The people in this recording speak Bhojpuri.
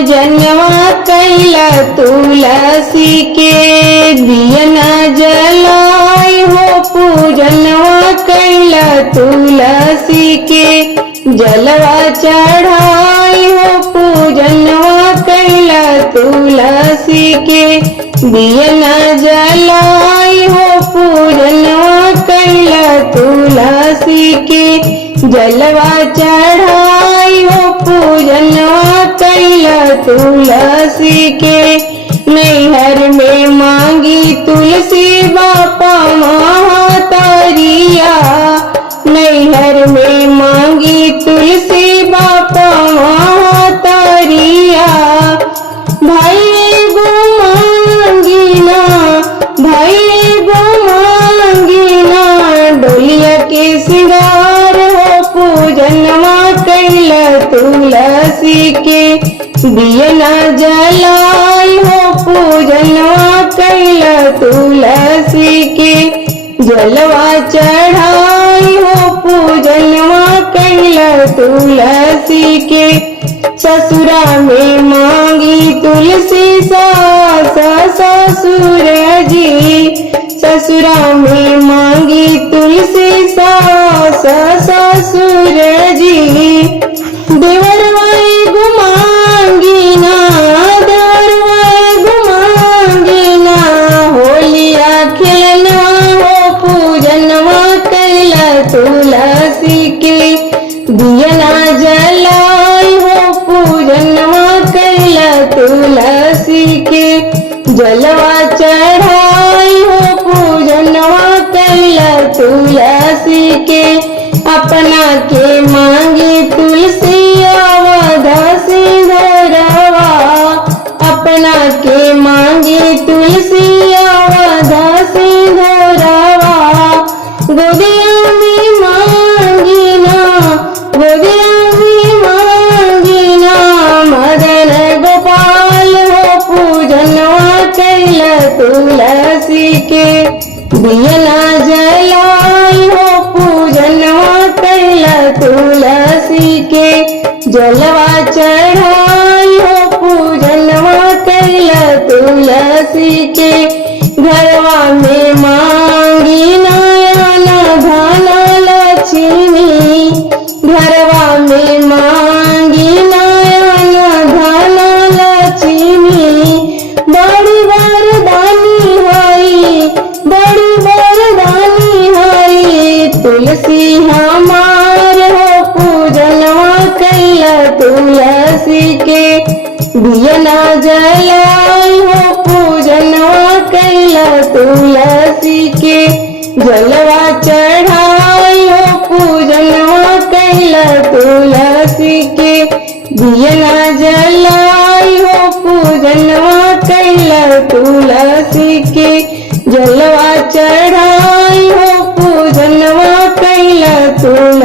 पूजनवा कैला तुलसी के दियना जलाई हो पूजनवा कैला तुलसी के जलवा चढ़ाई हो पूजनवा कैला तुलसी के दियना जलाई हो पूजनवा कैला तुलसी के जलवा चढ़ाई हो पूजनवा कैला तुलसी के नैहर में मांगी तुलसी बापा महातारिया नैहर में मांगी तुलसी बापा महातारिया भाई गो मांगीना भाई गो मांगीना डोलिया के सिंगार हो पूजनवा कैला तुलसी के दियना जलाई हो पूजनवा कैला तुलसी के जलवा चढ़ाई हो पूजनवा कैला तुलसी के ससुरा में मांगी तुलसी सास ससुर जी ससुरा में मांगी तुलसी सास ससुर जी देवरवाई घुमांगीना देवरवाई घुमांगीना होलिया खेलना हो पूजनवा कैला तुलसी के दियना जलाई हो पूजनवा कैला तुलसी के जलवा चढ़ाई हो पूजनवा कैला तुलसी के अपना के मांगी तुलसी अवधा सिंधरवा अपना के मांगी तुलसी अवधा सिंधरवा गोदिया में मांगीना गोदिया में मांगीना मदन गोपाल हो पूजनवा कैला तुलसी के दियना जलाई हो पूजनवा कैला तुलसी के जलवा चढ़ाई हो पूजनवा कैला तुलसी के घरवा में मांगी नयना धन लक्ष्मी घरवा में मांगी नयना धन लक्ष्मी बड़ी वरदानी हई बड़ी वरदानी हई तुलसी हमार हो पूजनवा कैला तुलसी के दियना जलाई हो पूजनवा कैला तुलसी के जलवा चढ़ाई हो पूजनवा कैला तुलसी के दियना जलाई हो पूजनवा कैला तुलसी के जलवा चढ़ाई हो पूजनवा कैला तुलसी